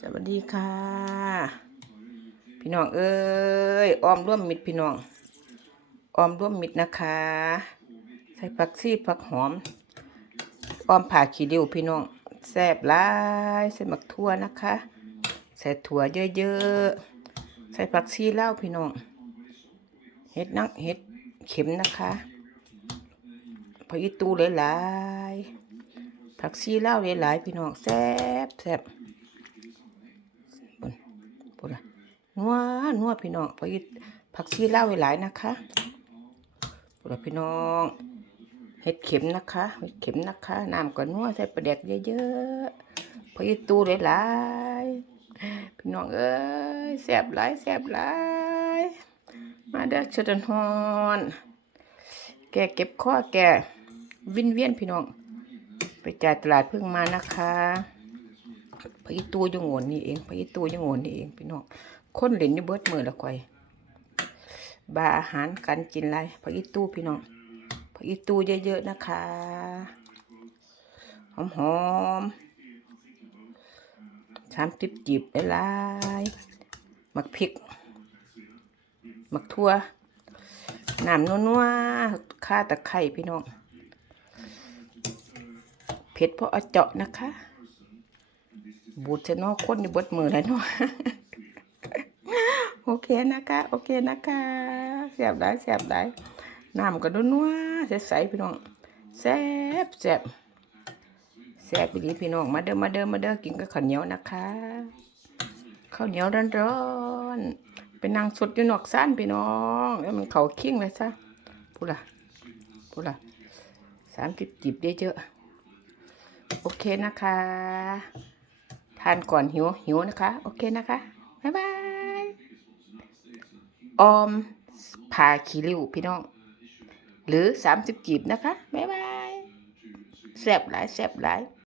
สวัสดีค่ะ พี่น้องเอ้ยออมร่วมมิตรพี่น้องออมร่วมมิตรนะคะ ใส่ผักซีผักหอมออมผ่าขี้ริ้วพี่น้องแซ่บหลายใส่หมักทั่วนะคะ ใส่ถั่วเยอะๆ ใส่ผักซีเล่าพี่น้องเห็ดนักเห็ดเข็มนะคะผักอีตูหลายๆผักซีเล่าหลายๆพี่น้องแซ่บแซ่บ ปุ่นละนัวนัวพี่น้องพออีผักชีเล่าไว้หลายนะคะปุ่นละพี่น้องเห็ดเข็มนะคะเห็ดเข็มนะคะน้ำก็นัวใส่ปลาแดกเยอะๆพออีตูหลายๆพี่น้องเอ้ยแซ่บหลายแซ่บหลายมาเด้อชดนฮอนแกเก็บข้อแกวินเวียนพี่น้อง ไปจ่ายตลาดเพิ่งมานะคะ พระอีตูยังโงนนี่เองพระอีตูยังโงนนี่เองพี่น้องคนเล่นอยู่เบิดมือละค่อยบาอาหารกันกินไรพระอีตูพี่น้องพระอีตูเยอะๆนะคะหอมๆสามติบจีบหลายๆหมักพริกหมักทั่วน้ำนัวๆข้าตะไคร่พี่น้องเผ็ดเพราะเอาเจาะนะคะ บูดจะนอกคนอยู่บดมือแล้วเนาะโอเคนะคะโอเคนะคะแซบได้แซบได้น้ำก็นัวๆใสๆพี่น้องแซ่บแซ่บแซ่บไปดีพี่น้องมาเด้อมาเด้อมาเด้อกินกับข้าวเหนียวนะคะข้าวเหนียวร้อนๆเป็นนางสดอยู่นอกซ่านพี่น้องแล้วมันเขาคิ้งเลยซะพูดล่ะพูดล่ะสามจิบจิบได้เยอะโอเคนะคะ ทานก่อนหิวหิวนะคะ โอเคนะคะ บ๊ายบายออมผาขี้ริ้วพี่น้อง หรือสามสิบกีบนะคะ บ๊ายบายแซ่บหลายแซ่บหลาย